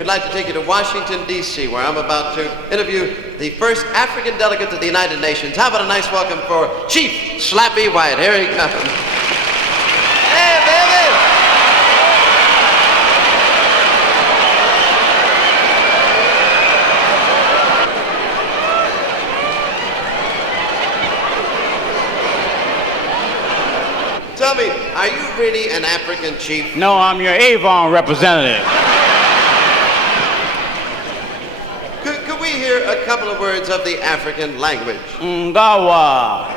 we'd like to take you to Washington, D.C., where I'm about to interview the first African delegate to the United Nations. How about a nice welcome for Chief Slappy White? Here he comes. Hey, baby! Tell me, are you really an African chief? No, I'm your Avon representative. Could we hear a couple of words of the African language? Ngawa,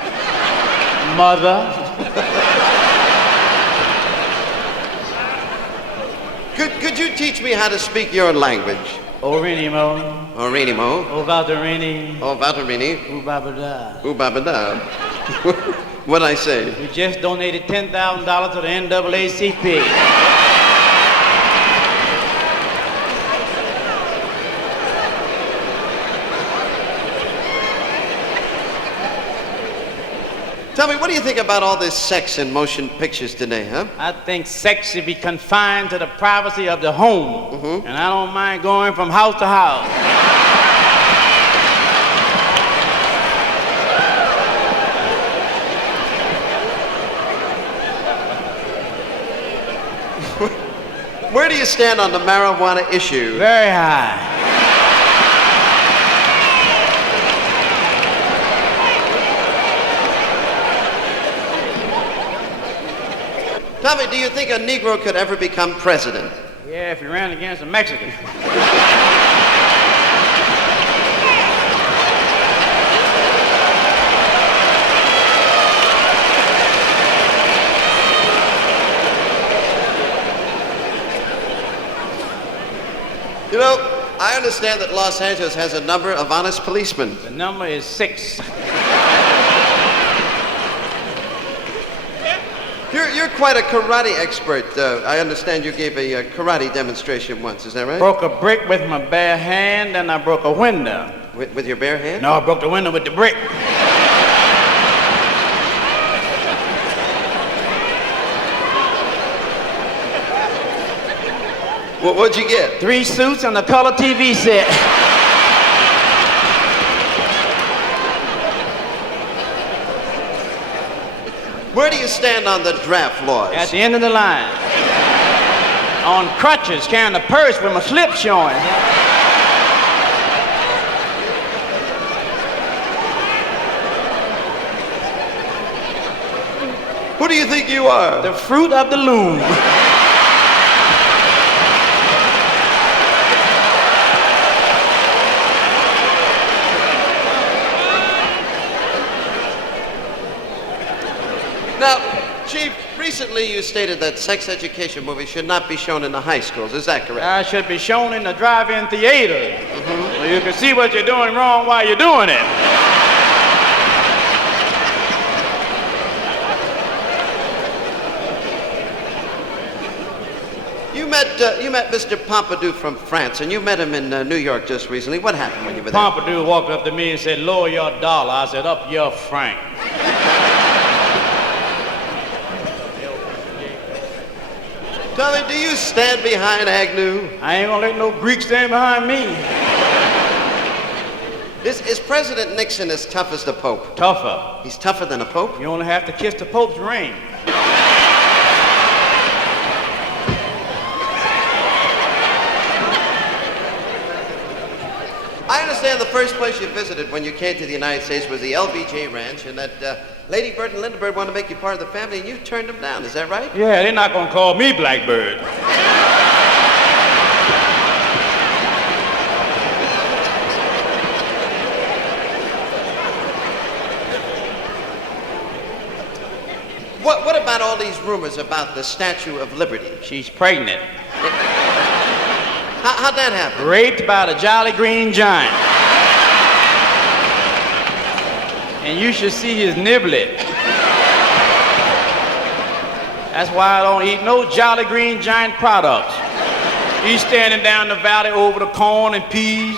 mother. Could you teach me how to speak your language? Orinimo. Orinimo. Ovatarini. Ovatarini. Ubabada. Ubabada. What'd I say? We just donated $10,000 to the NAACP. Tell me, what do you think about all this sex in motion pictures today, huh? I think sex should be confined to the privacy of the home. Mm-hmm. And I don't mind going from house to house. Where do you stand on the marijuana issue? Very high. Tell me, do you think a Negro could ever become president? Yeah, if he ran against a Mexican. You know, I understand that Los Angeles has a number of honest policemen. The number is 6. You're quite a karate expert. I understand you gave a karate demonstration once, is that right? Broke a brick with my bare hand, and I broke a window. With your bare hand? No, I broke the window with the brick. What'd you get? 3 suits and a color TV set. Where do you stand on the draft laws? At the end of the line. On crutches, carrying a purse with my slip showing. Who do you think you are? The fruit of the loom. Now, Chief, recently you stated that sex education movies should not be shown in the high schools. Is that correct? I should be shown in the drive-in theater. So you can see what you're doing wrong while you're doing it. You met Mr. Pompidou from France, and you met him in New York just recently. What happened when you were there? Pompidou walked up to me and said, "Lower your dollar." I said, "Up your franc." Tell me, do you stand behind Agnew? I ain't gonna let no Greek stand behind me. Is President Nixon as tough as the Pope? Tougher. He's tougher than a Pope? You only have to kiss the Pope's ring. I understand the first place you visited when you came to the United States was the LBJ Ranch, and that Lady Bird and Linda Bird wanted to make you part of the family, and you turned them down. Is that right? Yeah, they're not gonna call me Blackbird. What about all these rumors about the Statue of Liberty? She's pregnant. How'd that happen? Raped by the Jolly Green Giant. And you should see his niblet. That's why I don't eat no Jolly Green Giant products. He's standing down the valley over the corn and peas.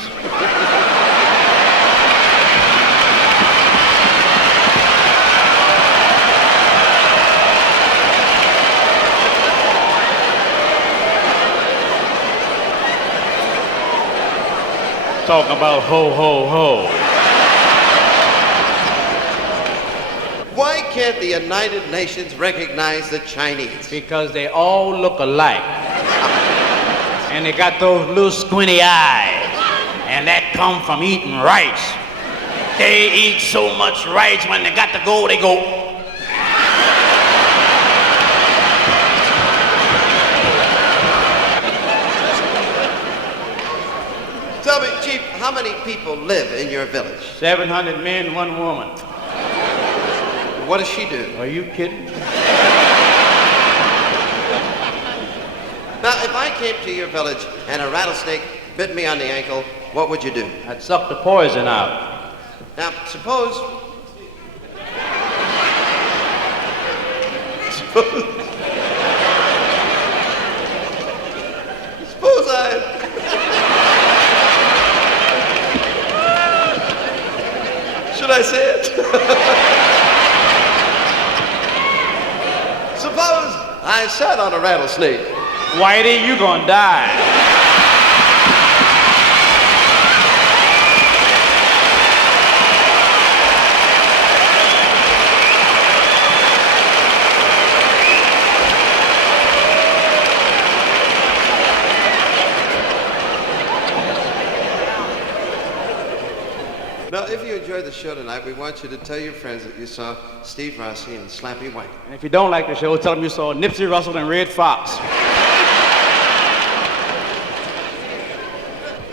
Talking about ho, ho, ho. Why can't the United Nations recognize the Chinese? Because they all look alike. And they got those little squinty eyes. And that come from eating rice. They eat so much rice, when they got to go, they go. Tell me, Chief, how many people live in your village? 700 men, 1 woman. What does she do? Are you kidding? Now, if I came to your village and a rattlesnake bit me on the ankle, what would you do? I'd suck the poison out. Now, suppose I... Should I say it? Suppose I sat on a rattlesnake. Whitey, you gonna die. Now, if you enjoyed the show tonight, we want you to tell your friends that you saw Steve Rossi and Slappy White. And if you don't like the show, tell them you saw Nipsey Russell and Red Fox.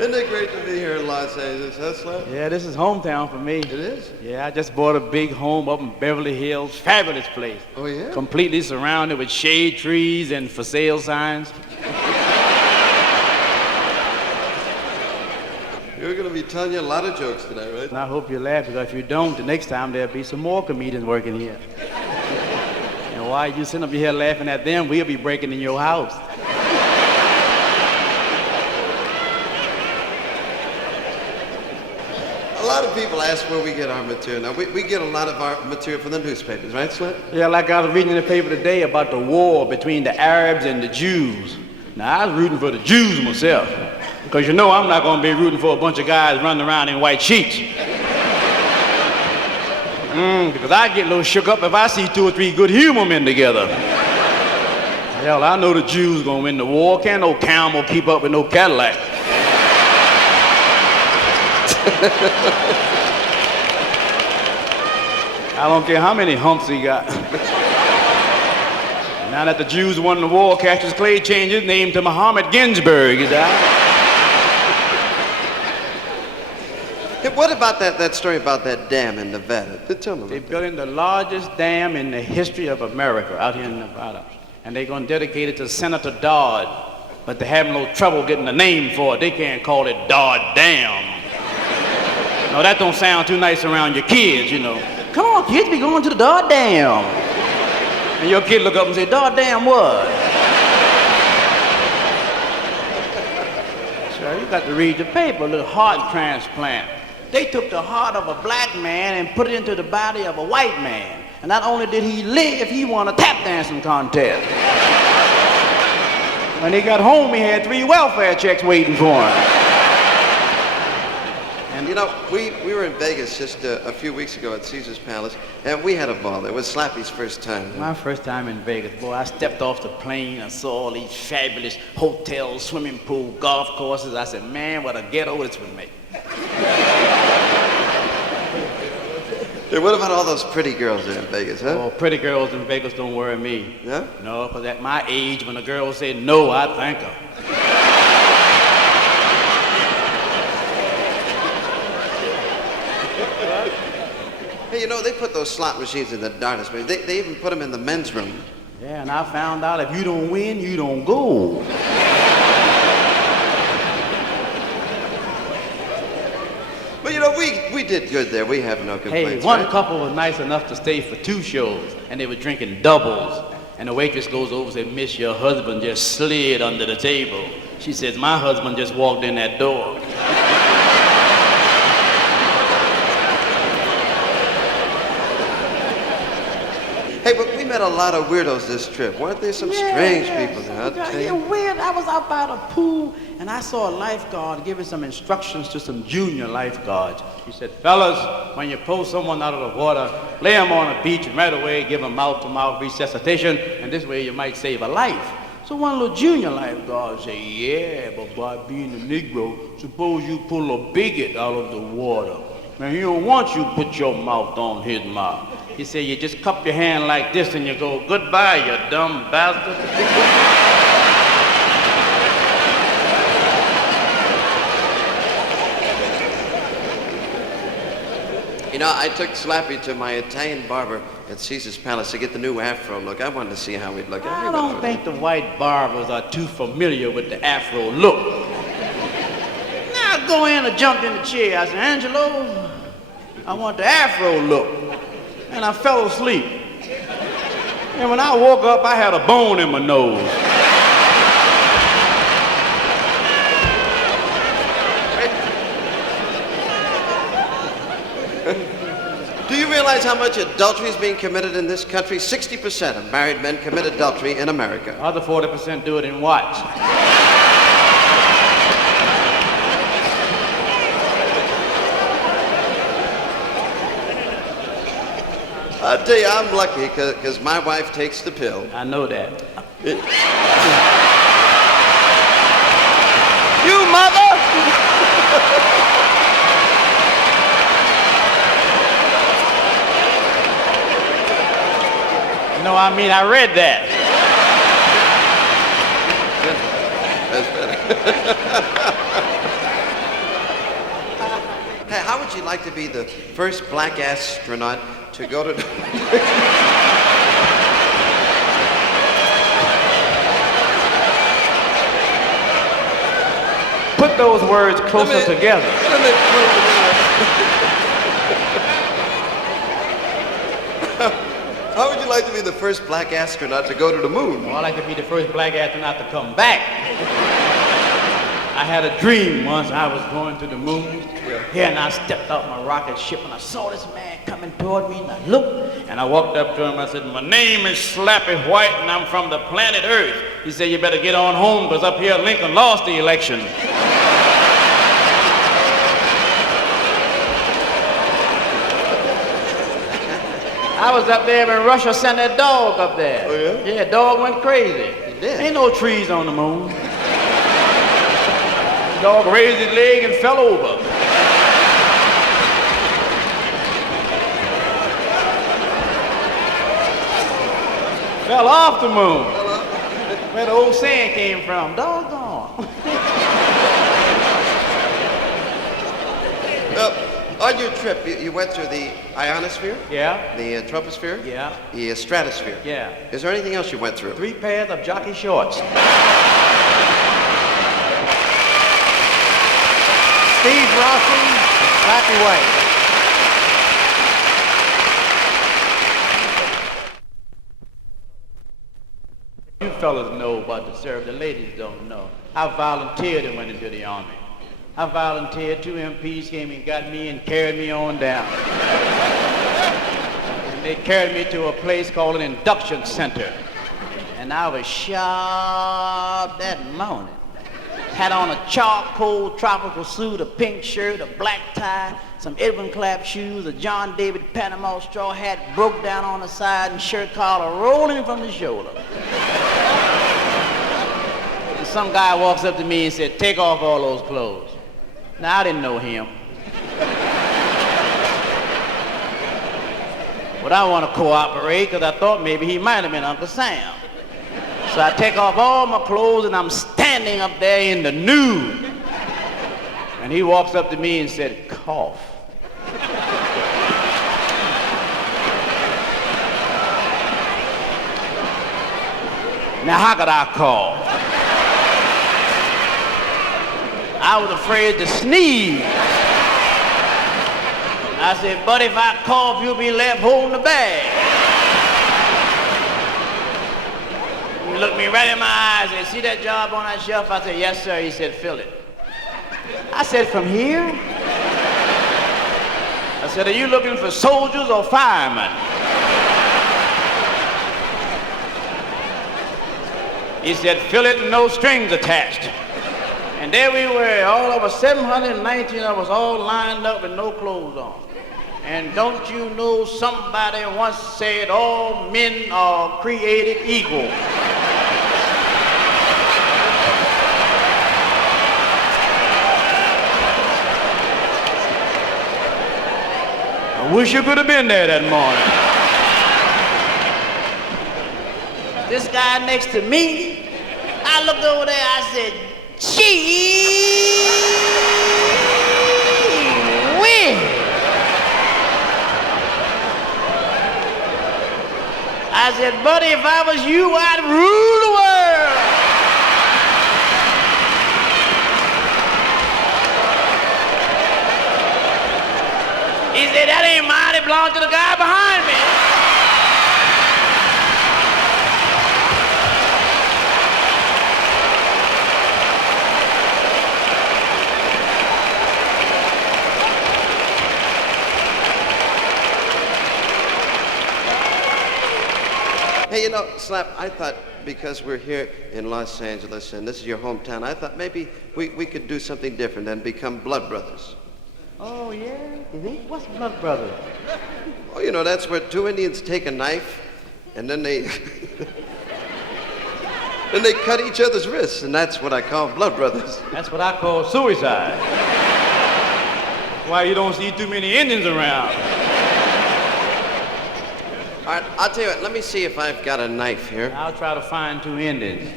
Isn't it great to be here in Los Angeles, huh, Slap? Yeah, this is hometown for me. It is? Yeah, I just bought a big home up in Beverly Hills. Fabulous place. Oh, yeah? Completely surrounded with shade trees and for sale signs. You're going to be telling you a lot of jokes tonight, right? And I hope you laugh, because if you don't, the next time there'll be some more comedians working here. And while you sitting up here laughing at them, we'll be breaking in your house. A lot of people ask where we get our material. Now, we get a lot of our material from the newspapers, right, Slip? Yeah, like I was reading in the paper today about the war between the Arabs and the Jews. Now, I was rooting for the Jews myself, because you know I'm not going to be rooting for a bunch of guys running around in white sheets. Because I get a little shook up if I see 2 or 3 good humor men together. Hell, I know the Jews going to win the war. Can't no camel keep up with no Cadillac. I don't care how many humps he got. Now that the Jews won the war, Cassius Clay changed his name to Muhammad Ginsburg. He died. Hey, what about that story about that dam in Nevada? Tell me about They're that. building the largest dam in the history of America out here in Nevada. And they're going to dedicate it to Senator Dodd. But they're having a little trouble getting a name for it. They can't call it Dodd Dam. No, that don't sound too nice around your kids, you know. Come on, kids, we going to the Dodd Dam. And your kid look up and say, Dodd Dam what? Sure, you got to read the paper, a little heart transplant. They took the heart of a black man and put it into the body of a white man. And not only did he live, he won a tap dancing contest. When he got home, he had 3 welfare checks waiting for him. And you know, we were in Vegas just a few weeks ago at Caesar's Palace, and we had a ball. It was Slappy's first time. My first time in Vegas, boy, I stepped off the plane and saw all these fabulous hotels, swimming pool, golf courses. I said, man, what a ghetto this would make. Hey, what about all those pretty girls there in Vegas, huh? Oh, pretty girls in Vegas don't worry me. Yeah? No, because at my age, when a girl say no, I thank her. Hey, you know, they put those slot machines in the dartist place. They even put them in the men's room. Yeah, and I found out if you don't win, you don't go. But you know, we did good there. We have no complaints. Hey, one right? couple was nice enough to stay for 2 shows, and they were drinking doubles. And the waitress goes over and says, Miss, your husband just slid under the table. She says, my husband just walked in that door. Hey, but we met a lot of weirdos this trip. Weren't there some strange people there? Yeah, weird. I was out by the pool, and I saw a lifeguard giving some instructions to some junior lifeguards. He said, fellas, when you pull someone out of the water, lay them on a beach and right away give them mouth-to-mouth resuscitation, and this way you might save a life. So one little junior lifeguard said, yeah, but by being a Negro, suppose you pull a bigot out of the water. Man, he don't want you to put your mouth on his mouth. He said, you just cup your hand like this and you go, goodbye, you dumb bastard. You know, I took Slappy to my Italian barber at Caesar's Palace to get the new afro look. I wanted to see how he'd look. I don't think the white barbers are too familiar with the afro look. Now I go in and jumped in the chair. I said, Angelo, I want the afro look. And I fell asleep. And when I woke up, I had a bone in my nose. Do you realize how much adultery is being committed in this country? 60% of married men commit adultery in America. Other 40% do it in what? I'll tell you, I'm lucky because my wife takes the pill. I know that. You mother! No, I mean, I read that. That's better. Hey, how would you like to be the first black astronaut to go to... Put those words closer together. How would you like to be the first black astronaut to go to the moon? Well, I'd like to be the first black astronaut to come back. I had a dream once I was going to the moon. Yeah, and I stepped out my rocket ship and I saw this man coming toward me and I looked and I walked up to him. I said, my name is Slappy White and I'm from the planet Earth. He said, you better get on home because up here Lincoln lost the election. I was up there when Russia sent that dog up there. Oh, yeah? Yeah, dog went crazy. It did? Ain't no trees on the moon. Dog raised his leg and fell over. Fell off the moon. Where the old saying came from. Doggone. On your trip, you went through the ionosphere? Yeah. The troposphere? Yeah. The stratosphere? Yeah. Is there anything else you went through? 3 pairs of jockey shorts. Steve Rossi, Slappy White. You fellas know about the service, the ladies don't know. I volunteered and went into the Army. I volunteered, 2 MPs came and got me and carried me on down. And they carried me to a place called an induction center. And I was sharp that morning. Had on a charcoal tropical suit, a pink shirt, a black tie, some Edwin Clapp shoes, a John David Panama straw hat broke down on the side and shirt collar rolling from the shoulder. And some guy walks up to me and said, take off all those clothes. Now, I didn't know him. But I want to cooperate because I thought maybe he might have been Uncle Sam. So I take off all my clothes and I'm standing up there in the nude. And he walks up to me and said, cough. Now, how could I cough? I was afraid to sneeze. I said, but if I cough, you'll be left holding the bag. He looked me right in my eyes and said, see that job on that shelf? I said, yes, sir. He said, fill it. I said, from here? I said, are you looking for soldiers or firemen? He said, fill it and no strings attached. And there we were, all of us, 719 of us, all lined up with no clothes on. And don't you know, somebody once said all men are created equal. I wish you could have been there that morning. This guy next to me, I looked over there, I said, gee whiz. I said, buddy, if I was you, I'd rule the world. He said, that ain't mine, it belongs to the guy behind me. Hey, you know, Slap, I thought because we're here in Los Angeles and this is your hometown, I thought maybe we could do something different and become blood brothers. Oh, yeah? Mm-hmm. What's blood brother? Oh, you know, that's where two Indians take a knife and then they then they cut each other's wrists, and that's what I call blood brothers. That's what I call suicide. That's why you don't see too many Indians around. All right, I'll tell you what, let me see if I've got a knife here. I'll try to find two Indians.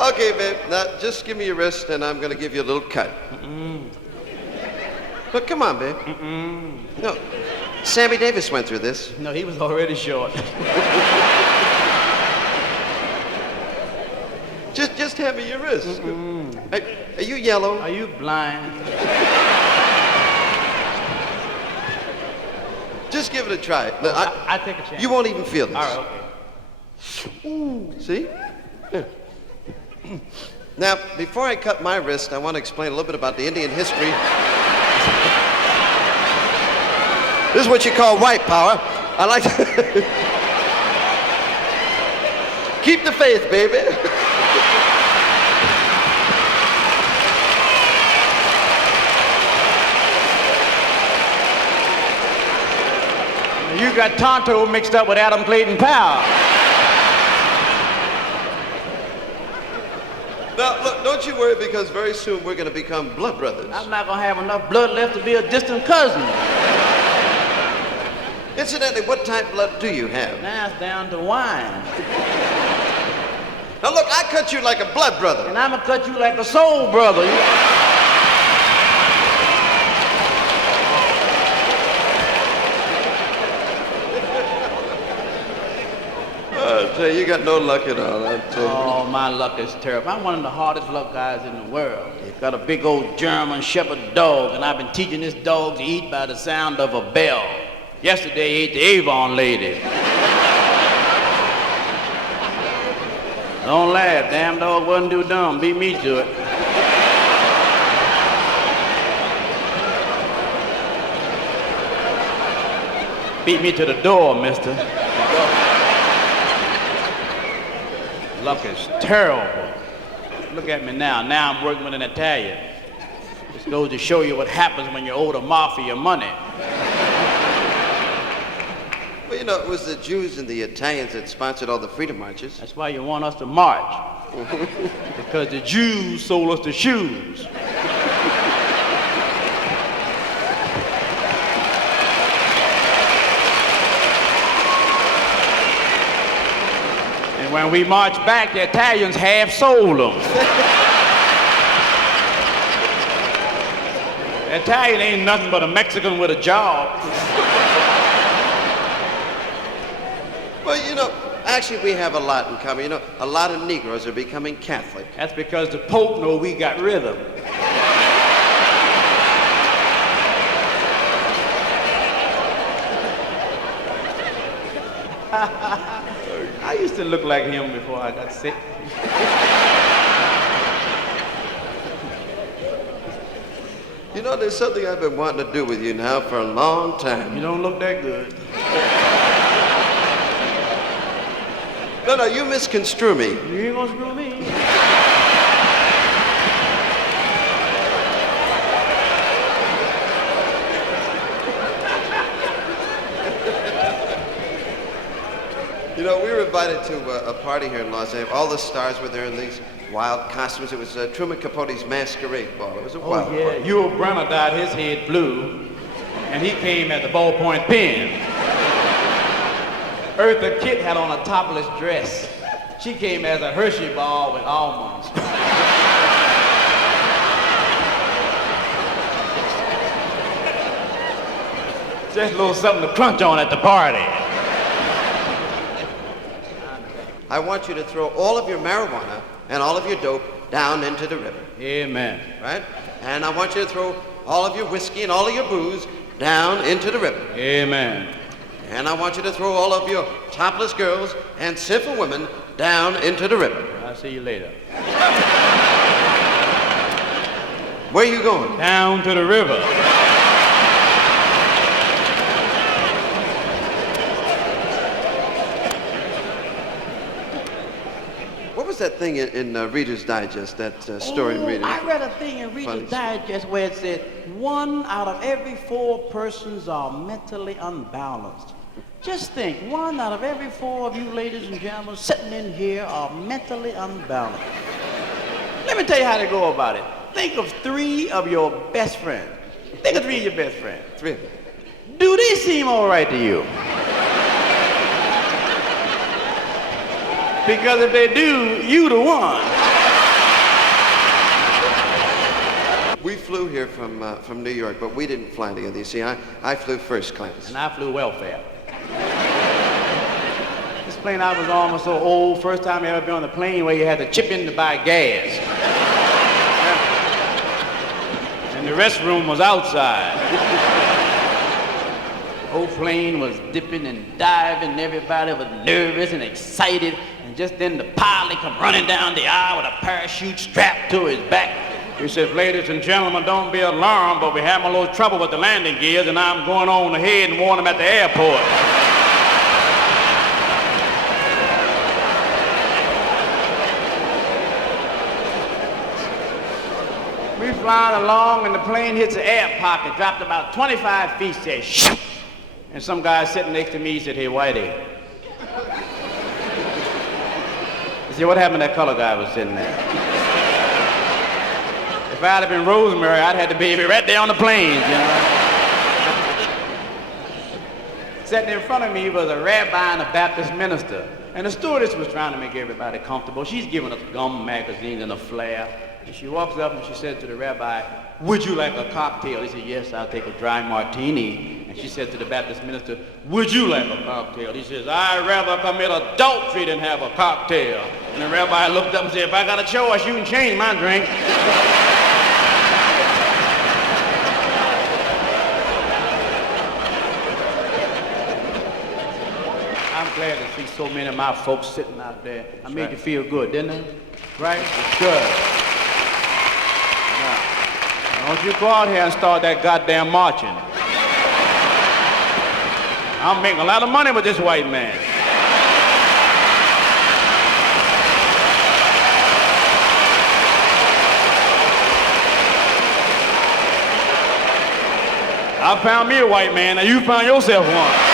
Okay, babe, now just give me your wrist and I'm gonna give you a little cut. Look, come on, babe. No, Sammy Davis went through this. No, he was already short. Just hand me your wrist. Hey, are you yellow? Are you blind? Just give it a try. No, I take a chance. You won't even feel this. All right, okay. Ooh, see? Yeah. Now, before I cut my wrist, I want to explain a little bit about the Indian history. This is what you call white power. I like to... Keep the faith, baby. You got Tonto mixed up with Adam Clayton Powell. Now, look, don't you worry, because very soon we're going to become blood brothers. I'm not going to have enough blood left to be a distant cousin. Incidentally, what type of blood do you have? Now it's down to wine. Now, look, I cut you like a blood brother. And I'm going to cut you like a soul brother. I tell you, you got no luck at all, I tell you. Oh, my luck is terrible. I'm one of the hardest luck guys in the world. Got a big old German Shepherd dog, and I've been teaching this dog to eat by the sound of a bell. Yesterday, he ate the Avon lady. Don't laugh, damn dog wasn't too dumb. Beat me to it. Beat me to the door, mister. Luck is terrible. Look at me now. Now I'm working with an Italian. This goes to show you what happens when you owe the mafia money. Well, you know, it was the Jews and the Italians that sponsored all the freedom marches. That's why you want us to march. Because the Jews sold us the shoes. And when we marched back, the Italians half sold them. The Italian ain't nothing but a Mexican with a job. Well, you know, actually we have a lot in common. You know, a lot of Negroes are becoming Catholic. That's because the Pope know we got rhythm. I used to look like him before I got sick. You know, there's something I've been wanting to do with you now for a long time. You don't look that good. No, you misconstrue me. You ain't gonna screw me. You know, we were invited to a party here in Los Angeles. All the stars were there in these wild costumes. It was Truman Capote's masquerade ball. It was a wild party. Yul Brynner dyed his head blue, and he came as a ballpoint pen. Eartha Kitt had on a topless dress. She came as a Hershey ball with almonds. Just a little something to crunch on at the party. I want you to throw all of your marijuana and all of your dope down into the river. Amen. Right? And I want you to throw all of your whiskey and all of your booze down into the river. Amen. And I want you to throw all of your topless girls and sinful women down into the river. I'll see you later. Where are you going? Down to the river. What was that thing in Reader's Digest, that story in Reader's? I read a thing in Reader's Digest where it said 1 out of every 4 persons are mentally unbalanced. Just think, 1 out of every 4 of you ladies and gentlemen sitting in here are mentally unbalanced. Let me tell you how to go about it. Think of 3 of your best friends. Think of 3 of your best friends. 3 of them. Do they seem all right to you? Because if they do, you the one. We flew here from New York, but we didn't fly together. You see, I flew first class. And I flew welfare. This plane I was on was so old, first time I ever been on a plane where you had to chip in to buy gas. And the restroom was outside. Whole plane was dipping and diving, and everybody was nervous and excited. And just then the pilot come running down the aisle with a parachute strapped to his back. He said, "Ladies and gentlemen, don't be alarmed, but we're having a little trouble with the landing gears, and I'm going on ahead and warn them at the airport." We flying along, and the plane hits the air pocket, dropped about 25 feet, said, "Shoo!" And some guy sitting next to me said, "Hey, Whitey." I said, "What happened to that color guy was sitting there?" If I'd have been Rosemary, I'd had the baby right there on the planes, you know. Sitting in front of me was a rabbi and a Baptist minister. And the stewardess was trying to make everybody comfortable. She's giving us gum magazines and a flare. And she walks up and she said to the rabbi, "Would you like a cocktail?" He said, "Yes, I'll take a dry martini." And she said to the Baptist minister, "Would you like a cocktail?" He says, "I'd rather commit adultery than have a cocktail." And the rabbi looked up and said, "If I got a choice, you can change my drink." I'm glad to see so many of my folks sitting out there. I made you feel good, didn't I? Right? It's good. Now, don't you go out here and start that goddamn marching. I'm making a lot of money with this white man. I found me a white man, and you found yourself one.